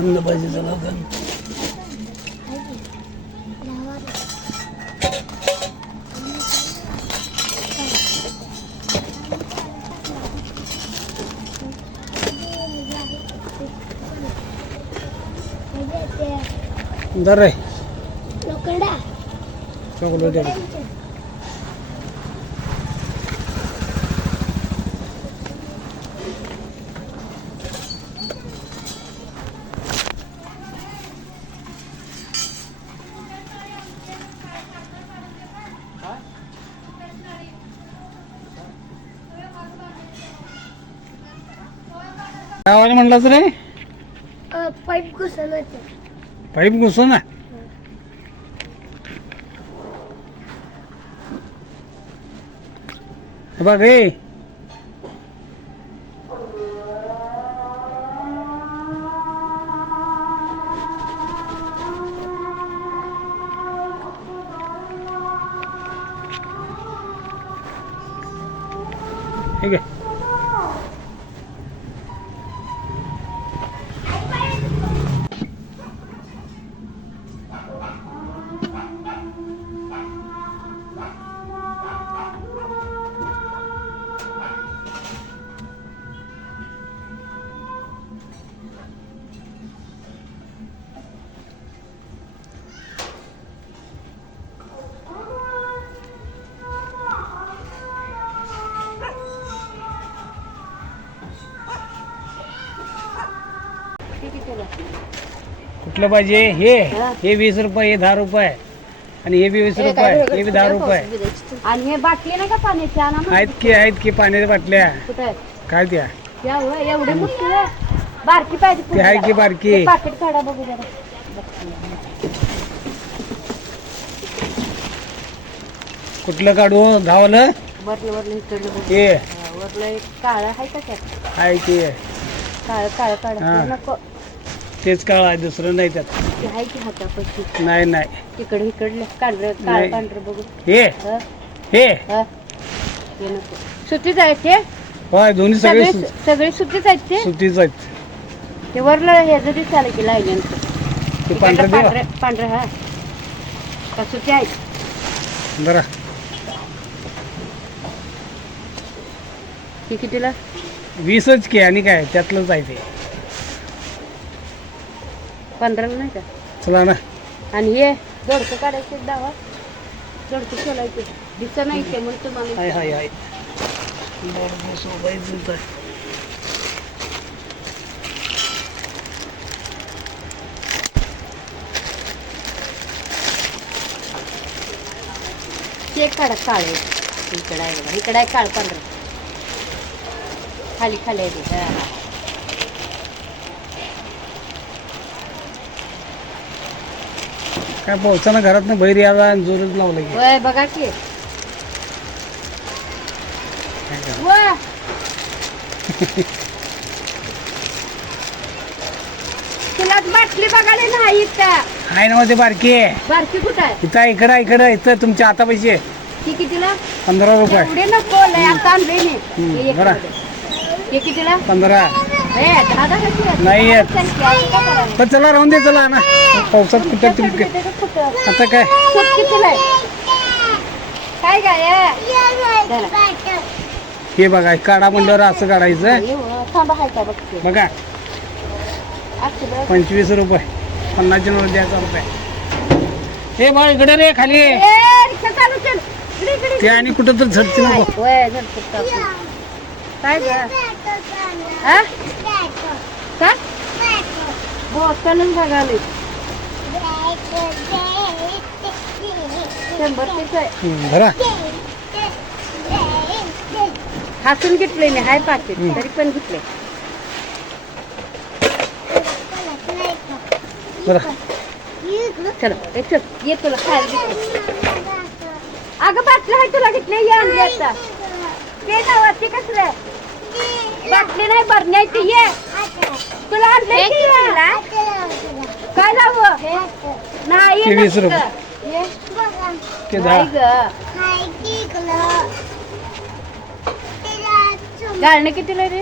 गंध पाहिजे त्याला गंध. दर रे चॉकलेट काय आवाज म्हणलास रे? पाईप घुसवलं. पाईप घुसव ना. बघ रे ठीक आहे. कुठलं पाहिजे? हे 20 रुपये, हे 10 रुपये आणि हे बी 20 रुपये, हे बी 10 रुपये. आणि हे बाटली ना का पाण्याची आहेत की पाण्याच्या बाटल्या काय त्या एवढे मोठे बारकी पाहिजे. ते आहे की बारकी. पाकिट काढा बघू जरा. कुठलं काढू? धावलं वरलं वरलं इकडलं हे वरलं एक काळं आहे का त्यात? आहे की काळं काळं काढा नको. तेच काळ आहे, दुसरं नाही त्यात. ते आहे की हातापाशी. नाही नाही तिकडे इकडले काढलं काळं पांढरं बघू. हे हे हे नको. सुतीच आहेत ते? होय दोन्ही सगळे सगळे सुतीच आहेत ते? सुतीच आहेत. ते वरलं हे जरी चालेल की लायल्यांचं ते पांढरं पांढरं हा का सुती आहेत बरं. ते कितीला? 20च की आणि काय त्यातलंच आहे ते. 15ला नाही का? चला ना. आणि हे दोडकं काढायचे दावा दोडकं सोलायचे दिसत नाही ते म्हणून तुम्हाला. हाय हाय हाय बरोबर सोबायचं आहे. ते काढा काळे इकडे आहे बघा. इकडे आहे काळ पांढरं खाली खाली आहे ते. काय पावसानं घरातनं बाहेर यायला आणि जोरच लावलं की. वय बघा की वा. तुला बाटली बघायला नाही का? आहे ना ते बारकी बारकी कुठं आहे? इथं इकडं तुमच्या आता पैसे ती कितीला? 15 रुपये. एवढे नको लय आता आणले नाही. बरं हे कितीला? 15 10 कशी नाही येत. पण चला राहून दे चला ना. पावसात कुठं तुम्ही आता काय कितीला आहे? काय काय हे बघा काढा म्हणल्यावर असं काढायचं. थांबा हाय का बघते बघा 25 रुपये 50ची नोट द्यायचा रुपये. हे बघ इकडे रे खाली ते आणि कुठं तर झटते नको. काय बोटनच बघाले 100 आहे. बरा हसून घेतले नाही हाय पाकिट तरी पण घेतले. बरं चल एक चल ये तुला खायला घेतले. अगं बाटलं आहे तुला घेतले ये आणले आता. ते नाव ते कसलं बाटली नाही भरण्याची ये तुला आणले काय नाव नाही. 20 रुपये ते 10. घालणं कितीला रे?